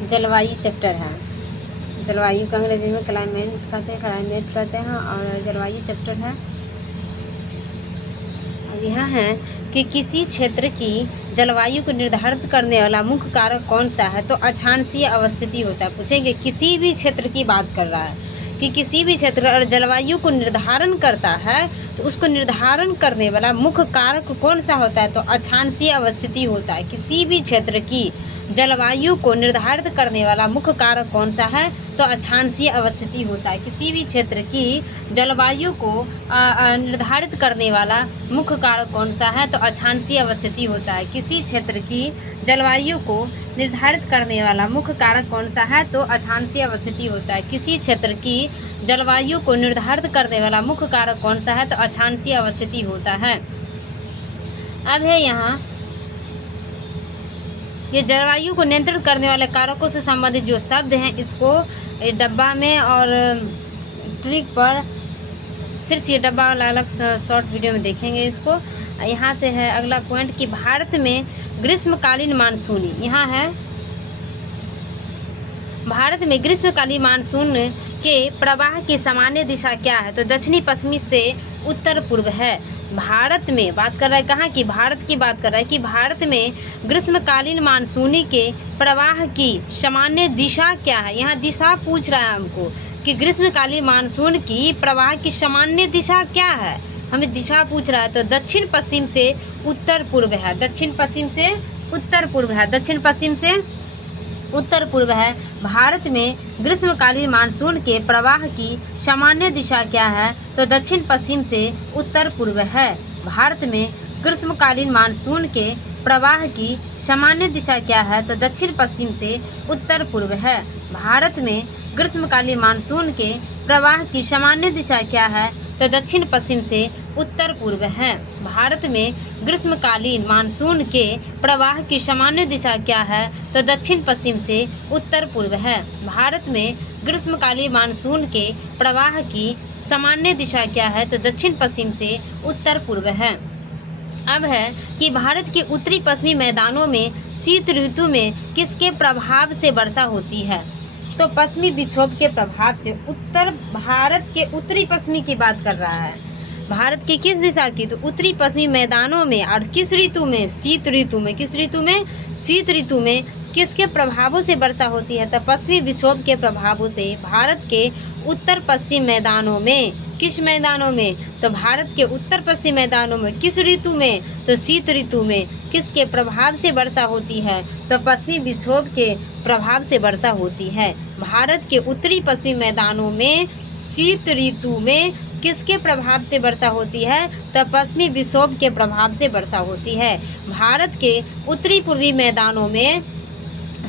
जलवायु चैप्टर है। जलवायु का अंग्रेजी में क्लाइमेट कहते हैं और जलवायु चैप्टर है। अब यहाँ है कि किसी क्षेत्र की जलवायु को निर्धारित करने वाला मुख्य कारक कौन सा है, तो अक्षांशीय अवस्थिति होता है। पूछेंगे किसी भी क्षेत्र की बात कर रहा है कि किसी भी क्षेत्र और जलवायु को निर्धारण करता है तो उसको निर्धारण करने वाला मुख्य कारक कौन सा होता है, तो अक्षांशीय अवस्थिति होता है। किसी भी क्षेत्र की जलवायु को निर्धारित करने वाला मुख्य कारक कौन सा है, तो अक्षांशीय अवस्थिति होता है। किसी भी क्षेत्र की जलवायु को निर्धारित करने वाला मुख्य कारक कौन सा है, तो अक्षांशीय अवस्थिति होता है। किसी क्षेत्र की जलवायु को निर्धारित करने वाला मुख्य कारक कौन सा है, तो अक्षांशीय अवस्थिति होता है। किसी क्षेत्र की जलवायु को निर्धारित करने वाला मुख्य कारक कौन सा है, तो अक्षांशीय अवस्थिति होता है। अब है यहाँ ये जलवायु को नियंत्रित करने वाले कारकों से संबंधित जो शब्द हैं, इसको डब्बा में और ट्रिक पर सिर्फ ये डब्बा वाला अलग शॉर्ट वीडियो में देखेंगे इसको। यहाँ से है अगला पॉइंट कि भारत में ग्रीष्मकालीन मानसूनी, यहाँ है भारत में ग्रीष्मकालीन मानसून के प्रवाह की सामान्य दिशा क्या है, तो दक्षिणी पश्चिमी से उत्तर पूर्व है। भारत में बात कर रहा है, कहाँ की, भारत की बात कर रहा है कि भारत में ग्रीष्मकालीन मानसूनी के प्रवाह की सामान्य दिशा क्या है। यहाँ दिशा पूछ रहा है हमको कि ग्रीष्मकालीन मानसून की प्रवाह की सामान्य दिशा क्या है, हमें दिशा पूछ रहा है। तो दक्षिण पश्चिम से उत्तर पूर्व है, दक्षिण पश्चिम से उत्तर पूर्व है, दक्षिण पश्चिम से उत्तर पूर्व है। भारत में ग्रीष्मकालीन मानसून के प्रवाह की सामान्य दिशा क्या है, तो दक्षिण पश्चिम से उत्तर पूर्व है। भारत में ग्रीष्मकालीन मानसून के प्रवाह की सामान्य दिशा क्या है, तो दक्षिण पश्चिम से उत्तर पूर्व है। भारत में ग्रीष्मकालीन मानसून के प्रवाह की सामान्य दिशा क्या है, तो दक्षिण पश्चिम से उत्तर पूर्व है। भारत में ग्रीष्मकालीन मानसून के प्रवाह की सामान्य दिशा क्या है, तो दक्षिण पश्चिम से उत्तर पूर्व है। भारत में ग्रीष्मकालीन मानसून के प्रवाह की सामान्य दिशा क्या है, तो दक्षिण पश्चिम से उत्तर पूर्व है। अब है कि भारत के उत्तरी पश्चिमी मैदानों में शीत ऋतु में किसके प्रभाव से वर्षा होती है, तो पश्चिमी विक्षोभ के प्रभाव से। उत्तर भारत के उत्तरी पश्चिमी की बात कर रहा है, भारत की किस दिशा की, तो उत्तरी पश्चिमी मैदानों में। और किस ऋतु में, शीत ऋतु में। किस ऋतु में, शीत ऋतु में किसके प्रभावों से वर्षा होती है, तो पश्चिमी विक्षोभ के प्रभावों से। भारत के उत्तर पश्चिम मैदानों में, किस मैदानों में, तो भारत के उत्तर पश्चिम मैदानों में। किस ऋतु में, तो शीत ऋतु में किसके प्रभाव से वर्षा होती है, तो पश्चिमी विक्षोभ के प्रभाव से वर्षा होती है। भारत के उत्तरी पश्चिमी मैदानों में शीत ऋतु में किसके प्रभाव से वर्षा होती है, तो पश्चिमी विक्षोभ के प्रभाव से वर्षा होती है। भारत के उत्तरी पूर्वी मैदानों में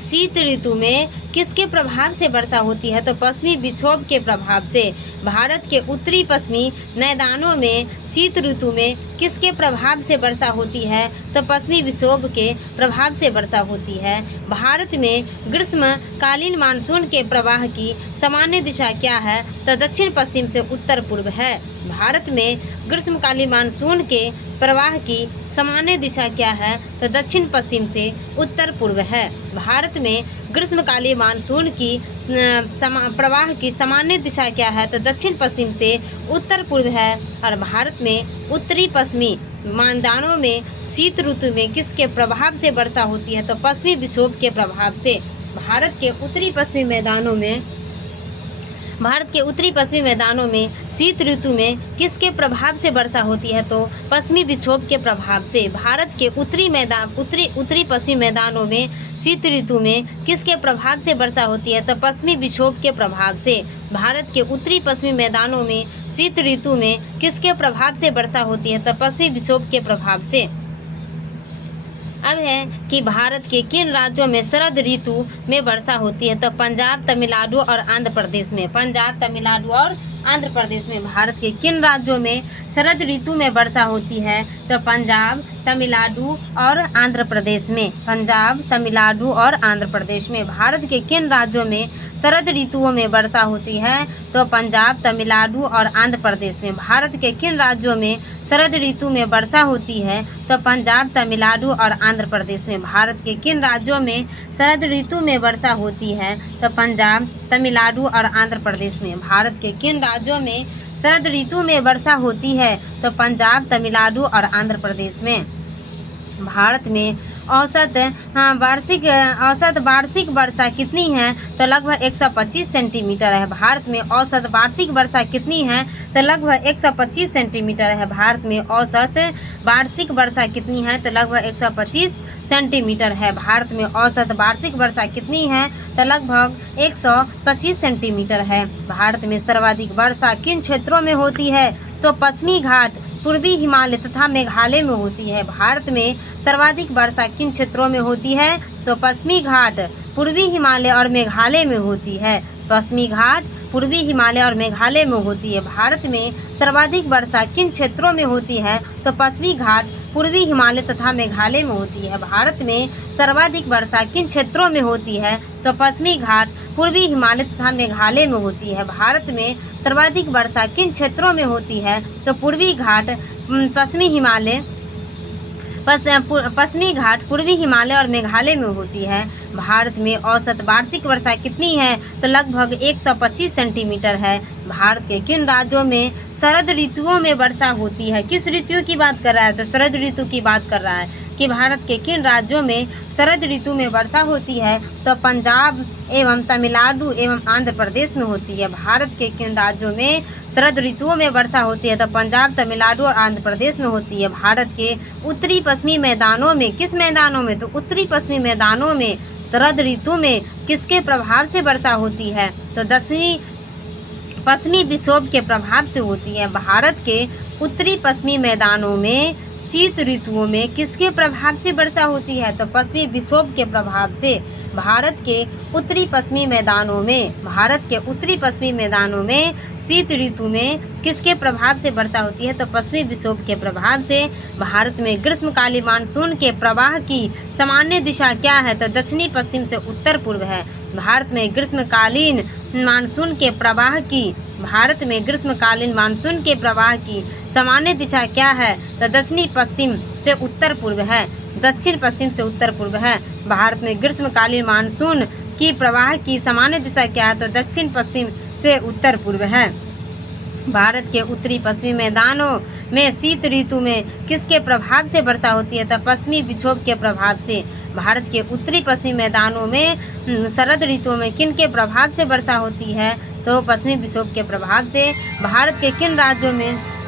शीत ऋतु में किसके प्रभाव से वर्षा होती है, तो पश्चिमी विक्षोभ के प्रभाव से। भारत के उत्तरी पश्चिमी मैदानों में शीत ऋतु में किसके प्रभाव से वर्षा होती है, तो पश्चिमी विक्षोभ के प्रभाव से वर्षा होती है। भारत में ग्रीष्मकालीन मानसून के प्रवाह की सामान्य दिशा क्या है, तो दक्षिण पश्चिम से उत्तर पूर्व है। भारत में ग्रीष्मकालीन मानसून के प्रवाह की सामान्य दिशा क्या है, तो दक्षिण पश्चिम से उत्तर पूर्व है। भारत में ग्रीष्मकालीन मानसून की प्रवाह की सामान्य दिशा क्या है, तो दक्षिण पश्चिम से उत्तर पूर्व है। और भारत में उत्तरी पश्चिमी मैदानों में शीत ऋतु में किसके प्रभाव से वर्षा होती है, तो पश्चिमी विक्षोभ के प्रभाव से। भारत के उत्तरी पश्चिमी मैदानों में शीत ऋतु में किसके प्रभाव से वर्षा होती है, तो पश्चिमी विक्षोभ के प्रभाव से। भारत के उत्तरी पश्चिमी मैदानों में शीत ऋतु में किसके प्रभाव से वर्षा होती है, तो पश्चिमी विक्षोभ के प्रभाव से। भारत के उत्तरी पश्चिमी मैदानों में शीत ऋतु में किसके प्रभाव से वर्षा होती है, तो पश्चिमी विक्षोभ के प्रभाव से। अब है कि भारत के किन राज्यों में शरद ऋतु में वर्षा होती है, तो पंजाब, तमिलनाडु और आंध्र प्रदेश में। पंजाब, तमिलनाडु और आंध्र प्रदेश में। भारत के किन राज्यों में शरद ऋतु में वर्षा होती है? तो पंजाब, तमिलनाडु और आंध्र प्रदेश में। पंजाब, तमिलनाडु और आंध्र प्रदेश में। भारत के किन राज्यों में शरद ऋतुओं में वर्षा होती है? तो पंजाब, तमिलनाडु और आंध्र प्रदेश में। भारत के किन राज्यों में शरद ऋतु में वर्षा होती है? तो पंजाब, तमिलनाडु और आंध्र प्रदेश में। भारत के किन राज्यों में शरद ऋतु में वर्षा होती है? तो पंजाब, तमिलनाडु और आंध्र प्रदेश में। भारत के किन राज्यों में शरद ऋतु में वर्षा होती है? तो पंजाब, तमिलनाडु और आंध्र प्रदेश में। भारत में औसत वार्षिक वर्षा कितनी है? तो लगभग 125 सेंटीमीटर है। भारत में औसत वार्षिक वर्षा कितनी है? तो लगभग 125 सेंटीमीटर है। भारत में औसत वार्षिक वर्षा कितनी है? तो लगभग 125 सेंटीमीटर है। भारत में औसत वार्षिक वर्षा कितनी है? तो लगभग 125 सेंटीमीटर है। भारत में सर्वाधिक वर्षा किन क्षेत्रों में होती है? तो पश्चिमी घाट, पूर्वी हिमालय तथा मेघालय में होती है। भारत में सर्वाधिक वर्षा किन क्षेत्रों में होती है? तो पश्चिमी घाट, पूर्वी हिमालय और मेघालय में होती है। पश्चिमी घाट, पूर्वी हिमालय और मेघालय में होती है। भारत में सर्वाधिक वर्षा किन क्षेत्रों में होती है? तो पश्चिमी घाट, पूर्वी हिमालय तथा मेघालय में होती है। भारत में सर्वाधिक वर्षा किन क्षेत्रों में होती है? तो पश्चिमी घाट, पूर्वी हिमालय तथा मेघालय में होती है। भारत में सर्वाधिक वर्षा किन क्षेत्रों में होती है? तो पूर्वी घाट, पश्चिमी हिमालय, पश्चिमी घाट, पूर्वी हिमालय और मेघालय में होती है। भारत में औसत वार्षिक वर्षा कितनी है? तो लगभग 125 सेंटीमीटर है। भारत के किन राज्यों में शरद ऋतुओं में वर्षा होती है? किस ऋतु की बात कर रहा है? तो शरद ऋतु की बात कर रहा है कि भारत के किन राज्यों में शरद ऋतु में वर्षा होती है? तो पंजाब एवं तमिलनाडु एवं आंध्र प्रदेश में होती है। भारत के किन राज्यों में शरद ऋतुओं में वर्षा होती है? तो पंजाब, तमिलनाडु और आंध्र प्रदेश में होती है। भारत के उत्तरी पश्चिमी मैदानों में, किस मैदानों में? तो उत्तरी पश्चिमी मैदानों में शरद ऋतु में किसके प्रभाव से वर्षा होती है? तो दक्षिणी पश्चिमी विक्षोभ के प्रभाव से होती है। भारत के उत्तरी पश्चिमी मैदानों में शीत ऋतुओं में किसके प्रभाव से वर्षा होती है? तो पश्चिमी विक्षोभ के प्रभाव से। भारत के उत्तरी पश्चिमी मैदानों में, भारत के उत्तरी पश्चिमी मैदानों में शीत ऋतु में किसके प्रभाव से वर्षा होती है? तो पश्चिमी विक्षोभ के प्रभाव से। भारत में ग्रीष्मकालीन मानसून के प्रवाह की सामान्य दिशा क्या है? तो दक्षिणी पश्चिम से उत्तर पूर्व है। भारत में ग्रीष्मकालीन मानसून के प्रवाह की, भारत में ग्रीष्मकालीन मानसून के प्रवाह की सामान्य दिशा क्या है? तो दक्षिणी पश्चिम से उत्तर पूर्व है। दक्षिण पश्चिम से उत्तर पूर्व है। भारत में ग्रीष्मकालीन मानसून की प्रवाह की सामान्य दिशा क्या है? तो दक्षिण पश्चिम से उत्तर पूर्व है। भारत के उत्तरी पश्चिमी मैदानों में शीत ऋतु में किसके प्रभाव से वर्षा होती है? तो पश्चिमी विक्षोभ के प्रभाव से। भारत के उत्तरी पश्चिमी मैदानों में शरद ऋतु में किन के प्रभाव से वर्षा होती है? तो पश्चिमी विक्षोभ के प्रभाव से। भारत के किन राज्यों में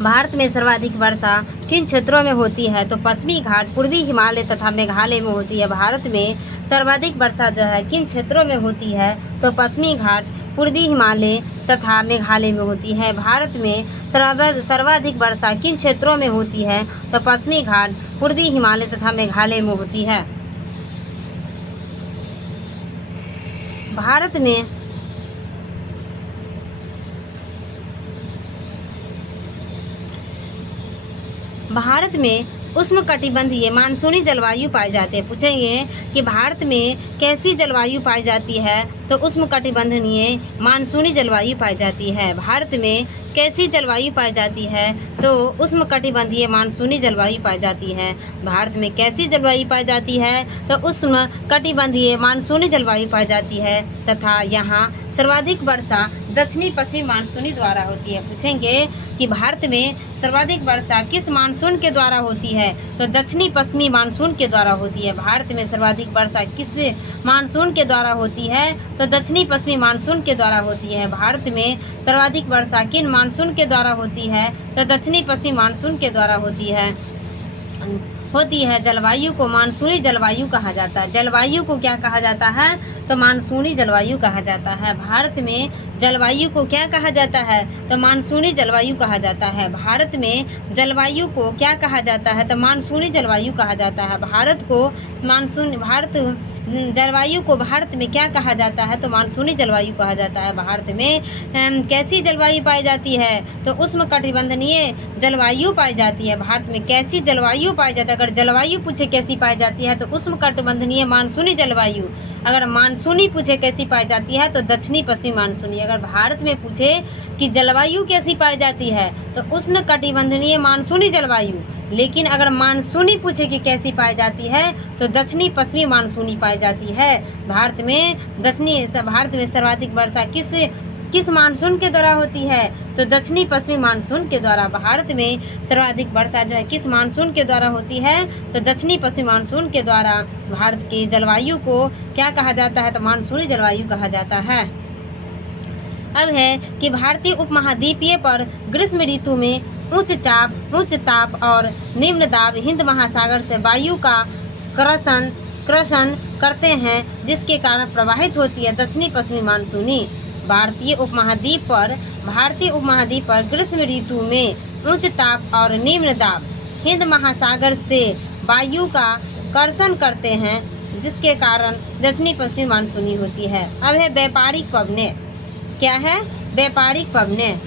भारत में सर्वाधिक वर्षा किन क्षेत्रों में होती है? तो पश्चिमी घाट, पूर्वी हिमालय तथा मेघालय में होती है। भारत में सर्वाधिक वर्षा जो है किन क्षेत्रों में होती है? तो पश्चिमी घाट, पूर्वी हिमालय तथा मेघालय में होती है। भारत में सर्वाधिक वर्षा किन क्षेत्रों में होती है? तो पश्चिमी घाट, पूर्वी हिमालय तथा मेघालय में होती है। भारत में उष्णकटिबंधीय मानसूनी जलवायु पाई जाती है। पूछेंगे कि भारत में कैसी जलवायु पाई जाती है? तो उष्णकटिबंधीय मानसूनी जलवायु पाई जाती है। भारत में कैसी जलवायु पाई जाती है? तो उष्णकटिबंधीय मानसूनी जलवायु पाई जाती है। भारत में कैसी जलवायु पाई जाती है? तो उष्णकटिबंधीय मानसूनी जलवायु पाई जाती है तथा यहाँ सर्वाधिक वर्षा दक्षिणी पश्चिमी मानसूनी द्वारा होती है। पूछेंगे कि भारत में सर्वाधिक वर्षा किस मानसून के द्वारा होती है? तो दक्षिणी पश्चिमी मानसून के द्वारा होती है। भारत में सर्वाधिक वर्षा किस मानसून के द्वारा होती है? तो दक्षिणी पश्चिमी मानसून के द्वारा होती है। भारत में सर्वाधिक वर्षा किन मानसून के द्वारा होती है? तो दक्षिणी पश्चिमी मानसून के द्वारा होती है। होती है जलवायु को मानसूनी जलवायु कहा जाता है। जलवायु को क्या कहा जाता है? तो मानसूनी जलवायु कहा जाता है। भारत में जलवायु को क्या कहा जाता है? तो मानसूनी जलवायु कहा जाता है। भारत में जलवायु को क्या कहा जाता है? तो मानसूनी जलवायु कहा जाता है। भारत जलवायु को भारत में क्या कहा जाता है? तो मानसूनी जलवायु कहा जाता है। भारत में कैसी जलवायु पाई जाती है? तो उष्णकटिबंधीय जलवायु पाई जाती है। भारत में कैसी जलवायु पाई जाती है? अगर जलवायु पूछे कैसी पाई जाती है तो उष्णकटिबंधीय मानसूनी जलवायु। अगर मानसूनी पूछे कैसी पाई जाती है तो दक्षिणी पश्चिमी मानसूनी। अगर भारत में पूछे कि जलवायु कैसी पाई जाती है तो उष्णकटिबंधीय मानसूनी जलवायु। लेकिन अगर मानसूनी पूछे कि कैसी पाई जाती है तो दक्षिणी पश्चिमी मानसूनी पाई जाती है। भारत में सर्वाधिक वर्षा किस मानसून के द्वारा होती है? तो दक्षिणी पश्चिमी मानसून के द्वारा। भारत में सर्वाधिक वर्षा जो है किस मानसून के द्वारा होती है? तो दक्षिणी पश्चिमी मानसून के द्वारा। भारत की जलवायु को क्या कहा जाता है? तो मानसूनी जलवायु कहा जाता है। अब है कि भारतीय उपमहाद्वीपीय पर ग्रीष्म ऋतु में उच्च ताप और निम्न दाब हिंद महासागर से वायु का कर्षण करते हैं, जिसके कारण प्रवाहित होती है दक्षिणी पश्चिमी मानसूनी। भारतीय उपमहाद्वीप पर ग्रीष्म ऋतु में उच्च ताप और निम्न दाब हिंद महासागर से वायु का कर्षण करते हैं, जिसके कारण दक्षिणी पश्चिमी मानसूनी होती है। अब है व्यापारिक पवनें। क्या है? व्यापारिक पवनें।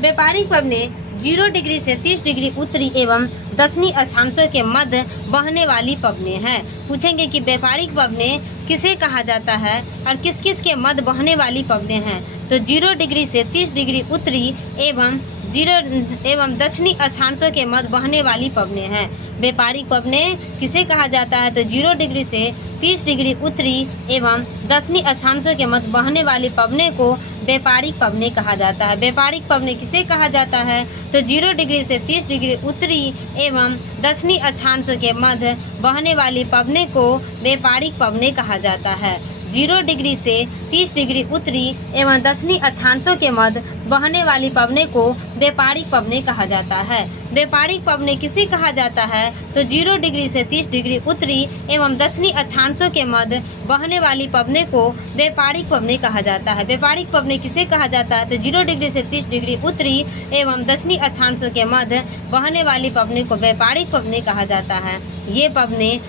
व्यापारिक पवनें 0 डिग्री से 30 डिग्री उत्तरी एवं दक्षिणी अक्षांशों के मध्य बहने वाली पवनें हैं। पूछेंगे कि व्यापारिक पवनें किसे कहा जाता है और किस किस के मध्य बहने वाली पवनें हैं? तो 0 डिग्री से 30 डिग्री उत्तरी एवं दक्षिणी अक्षांशों के मध्य बहने वाली पवनें हैं। व्यापारिक पवनें किसे कहा जाता है? तो 0 डिग्री से 30 डिग्री उत्तरी एवं दक्षिणी अक्षांशों के मध्य बहने वाली पवनें को व्यापारिक पवनें कहा जाता है। व्यापारिक पवनें किसे कहा जाता है? तो 0 डिग्री से 30 डिग्री उत्तरी एवं दक्षिणी अक्षांशों के मध्य बहने वाली पवनें को व्यापारिक पवनें कहा जाता है। 0 डिग्री से 30 डिग्री उत्तरी एवं दक्षिणी अक्षांशों के मध्य बहने वाली पवनें को व्यापारिक पवनें कहा जाता है। व्यापारिक पवनें किसे कहा जाता है? तो 0 डिग्री से 30 डिग्री उत्तरी एवं दक्षिणी अक्षांशों के मध्य बहने वाली पवनें को व्यापारिक पवनें कहा जाता है। व्यापारिक पवनें किसे कहा जाता है? तो 0 डिग्री से 30 डिग्री उत्तरी एवं दक्षिणी अक्षांशों के मध्य बहने वाली पवनें को व्यापारिक पवनें कहा जाता है। ये पवनें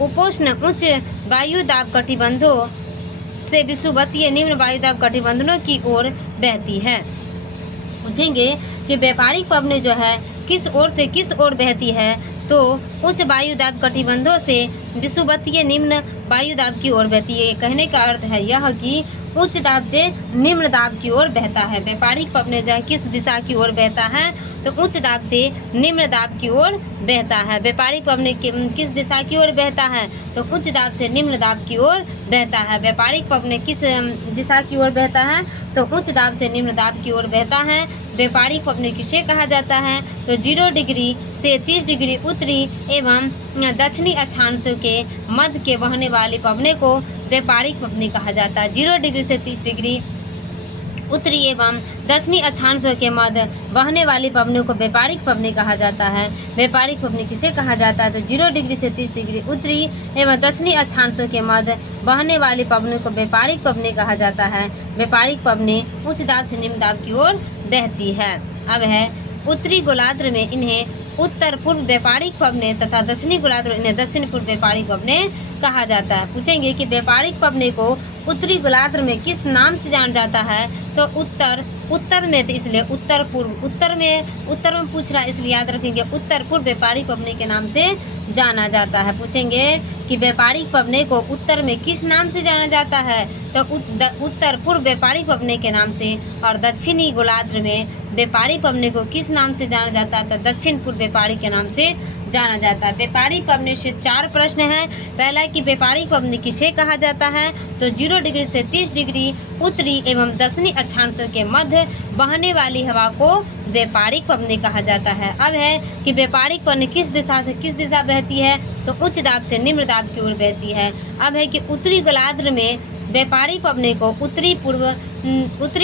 उपोष्ण उच्च वायुदाब कटिबंधों से विषुवतीय निम्न वायुदाब कटिबंधों की ओर बहती है। पूछेंगे कि व्यापारिक पवनें जो है किस ओर से किस ओर बहती है? तो उच्च वायुदाब कटिबंधों से विषुवतीय निम्न वायुदाब की ओर बहती है। कहने का अर्थ है यह कि उच्च दाब से निम्न दाब की ओर बहता है। व्यापारिक पवनें जो है किस दिशा की ओर बहता है? तो उच्च दाब से निम्न दाब की ओर बहता है। व्यापारिक पवनें किस दिशा की ओर बहता है? तो उच्च दाब से निम्न दाब की ओर बहता है। व्यापारिक पवनें किस दिशा की ओर बहता है? तो उच्च दाब से निम्न दाब की ओर बहता है। व्यापारिक पवनें किसे कहा जाता है? तो 0 डिग्री से 30 डिग्री उत्तरी एवं दक्षिणी अक्षांशों के मध्य के बहने वाली पवनें को व्यापारिक पवनें कहा जाता है। 0 डिग्री से 30 डिग्री उत्तरी एवं दक्षिणी अक्षांशों के मध्य बहने वाली पवनों को व्यापारिक पवनें कहा जाता है। व्यापारिक पवनें किसे कहा जाता है? तो 0 डिग्री से 30 डिग्री उत्तरी एवं दक्षिणी अक्षांशों के मध्य बहने वाली पवनों को व्यापारिक पवनें कहा जाता है। व्यापारिक पवनें उच्च दाब से निम्न दाब की ओर बहती है। अब है उत्तरी गोलार्ध में इन्हें उत्तर पूर्व व्यापारिक पवनें तथा दक्षिणी गोलार्ध में इन्हें दक्षिण पूर्व व्यापारिक पवनें कहा जाता है। पूछेंगे कि व्यापारिक पवनें को उत्तरी गोलार्ध में किस नाम से जाना जाता है? तो उत्तर में, तो इसलिए उत्तर पूर्व, उत्तर में पूछ रहा है इसलिए याद रखेंगे उत्तर पूर्व व्यापारिक पवनें के नाम से जाना जाता है। पूछेंगे कि व्यापारिक पवनें को उत्तर में किस नाम से जाना जाता है? तो उत्तर पूर्व व्यापारिक पवनें के नाम से। और दक्षिणी गोलार्ध में व्यापारिक पवनें को किस नाम से जाना जाता है? तो दक्षिण पूर्व व्यापारिक के नाम से जाना जाता है। व्यापारिक पवनें से 4 प्रश्न हैं। पहला कि व्यापारिक पवनें किसे कहा जाता है? तो 0 डिग्री से 30 डिग्री उत्तरी एवं दक्षिणी अक्षांशों के मध्य बहने वाली हवा को व्यापारिक पवनें कहा जाता है। अब है कि व्यापारिक पवनें किस दिशा से किस दिशा बहती है? तो उच्च दाब से निम्न दाब की ओर बहती है। अब है कि उत्तरी गोलार्ध में व्यापारिक पबने को उत्तरी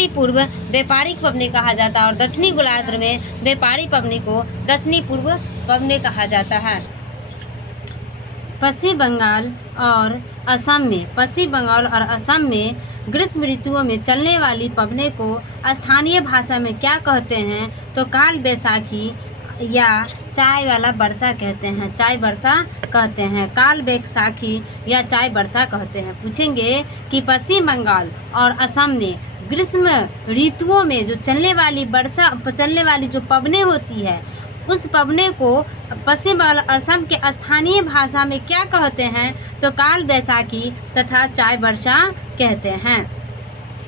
पूर्व व्यापारिक पबने कहा जाता है और दक्षिणी गोलार्ध में व्यापारिक पबने को दक्षिणी पूर्व पबने कहा जाता है। पश्चिम बंगाल और असम में ग्रीष्म ऋतुओं में चलने वाली पबने को स्थानीय भाषा में क्या कहते हैं? तो काल बैसाखी या चाय वाला वर्षा कहते हैं, चाय वर्षा कहते हैं, काल बैसाखी या चाय वर्षा कहते हैं। पूछेंगे कि पश्चिम बंगाल और असम में ग्रीष्म ऋतुओं में जो चलने वाली जो पबने होती है, उस पबने को पश्चिम बंगाल और असम के स्थानीय भाषा में क्या कहते हैं? तो काल बैसाखी तथा चाय वर्षा कहते हैं।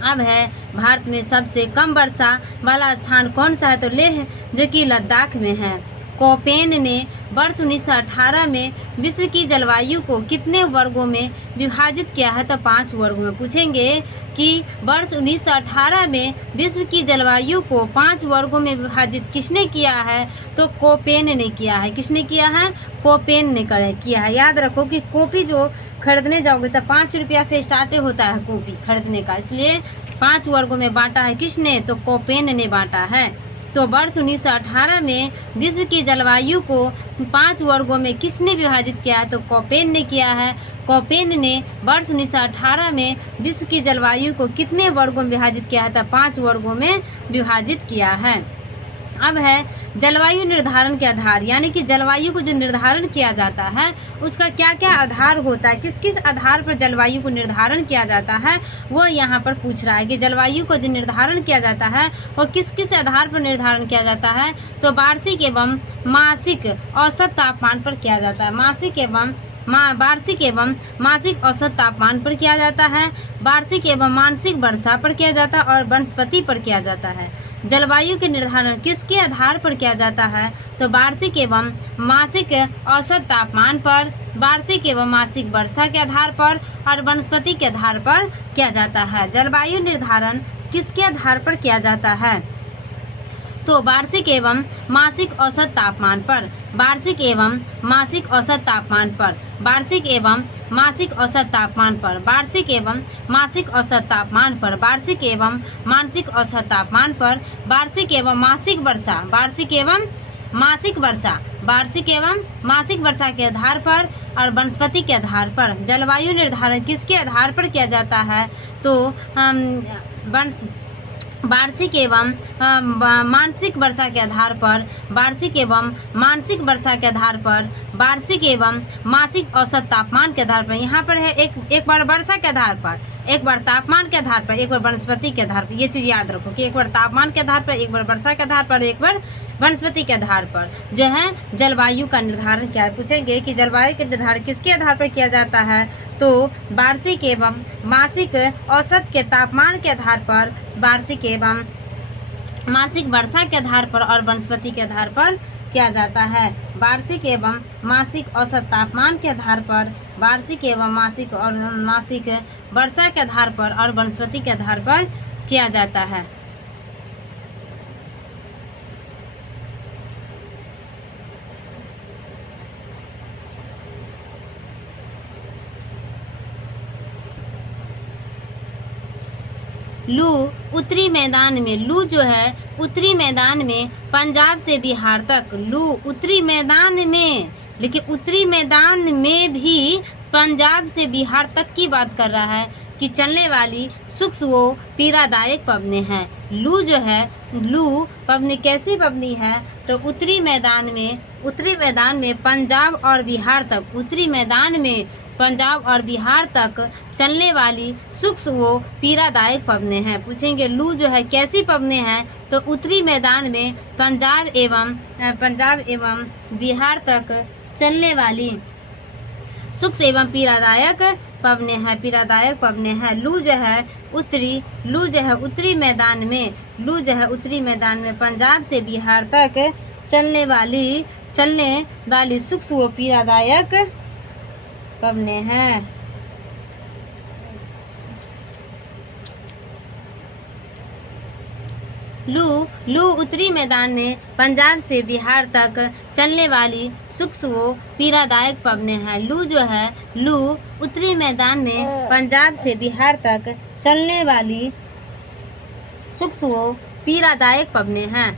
अब है भारत में सबसे कम वर्षा वाला स्थान कौन सा है? तो लेह, जो कि लद्दाख में है। कोपेन ने वर्ष 1918 में विश्व की जलवायु को कितने वर्गों में विभाजित किया है? तो 5 वर्गों में। पूछेंगे कि वर्ष 1918 में विश्व की जलवायु को 5 वर्गों में विभाजित किसने किया है? तो कोपेन ने किया है। किसने किया है? कोपेन ने किया है। याद रखो कि कॉपी जो खरीदने जाओगे तो 5 रुपया से स्टार्ट होता है कॉपी खरीदने का, इसलिए 5 वर्गों में बांटा है। किसने? तो कोपेन ने बांटा है। तो वर्ष 1918 में विश्व की जलवायु को 5 वर्गों में किसने विभाजित किया है? तो कोपेन ने किया है। कोपेन ने वर्ष 1918 में विश्व की जलवायु को कितने वर्गों में विभाजित किया है? तो 5 वर्गों में विभाजित किया है। अब है जलवायु निर्धारण के आधार, यानी कि जलवायु को जो निर्धारण किया जाता है उसका क्या क्या आधार होता है, किस किस आधार पर जलवायु को निर्धारण किया जाता है, वो यहाँ पर पूछ रहा है कि जलवायु को जो निर्धारण किया जाता है वो किस किस आधार पर निर्धारण किया जाता है? तो वार्षिक एवं मासिक औसत तापमान पर किया जाता है। वार्षिक एवं मासिक औसत तापमान पर किया जाता है, वार्षिक एवं मासिक वर्षा पर किया जाता है और वनस्पति पर किया जाता है। जलवायु के निर्धारण किसके आधार पर किया जाता है? तो वार्षिक एवं मासिक औसत तापमान पर, वार्षिक एवं मासिक वर्षा के आधार पर और वनस्पति के आधार पर किया जाता है। जलवायु निर्धारण किसके आधार पर किया जाता है? तो वार्षिक एवं मासिक औसत तापमान पर, वार्षिक एवं मासिक औसत तापमान पर, वार्षिक एवं मासिक औसत तापमान पर, वार्षिक एवं मासिक औसत तापमान पर, वार्षिक एवं मासिक औसत तापमान पर, वार्षिक एवं मासिक वर्षा, वार्षिक एवं मासिक वर्षा, वार्षिक एवं मासिक वर्षा के आधार पर और वनस्पति के आधार पर। जलवायु निर्धारण किसके आधार पर किया जाता है? तो वार्षिक एवं मासिक वर्षा के आधार पर, वार्षिक एवं मासिक वर्षा के आधार पर, वार्षिक एवं मासिक औसत तापमान के आधार पर। यहाँ पर है एक बार वर्षा के आधार पर, एक बार तापमान के आधार पर, एक बार वनस्पति के आधार पर। ये चीज़ याद रखो कि एक बार तापमान के आधार पर, एक बार वर्षा के आधार पर, एक बार वनस्पति के आधार पर जो है जलवायु का निर्धारण किया है। पूछेंगे कि जलवायु के निर्धारण किसके आधार पर किया जाता है? तो वार्षिक एवं मासिक औसत के तापमान के आधार पर, वार्षिक एवं मासिक वर्षा के आधार पर और वनस्पति के आधार पर किया जाता है। वार्षिक एवं मासिक औसत तापमान के आधार पर, वार्षिक एवं मासिक और मासिक वर्षा के आधार पर और वनस्पति के आधार पर किया जाता है। लू उत्तरी मैदान में, लू जो है उत्तरी मैदान में पंजाब से बिहार तक, लू उत्तरी मैदान में, लेकिन उत्तरी मैदान में भी पंजाब से बिहार तक की बात कर रहा है कि चलने वाली सूक्ष्म व पीड़ादायक पवने हैं। लू जो है, लू पवनी कैसी पवनी है? तो उत्तरी मैदान में पंजाब और बिहार तक, उत्तरी मैदान में पंजाब और बिहार तक चलने वाली सूक्ष्म व पीड़ादायक पवने हैं। पूछेंगे लू जो है कैसी पवने हैं? तो उत्तरी मैदान में पंजाब एवं बिहार तक चलने वाली सूक्ष्म एवं पीड़ादायक पवने हैं, पीड़ादायक पवने हैं। लू जो है उत्तरी मैदान में पंजाब से बिहार तक चलने वाली सूक्ष्म व पीड़ादायक पवने हैं। लू उत्तरी मैदान में पंजाब से बिहार तक चलने वाली सूक्ष्म व पीड़ादायक पवने हैं। लू उत्तरी मैदान में पंजाब से बिहार तक चलने वाली सूक्ष्म व पीड़ादायक पवने हैं।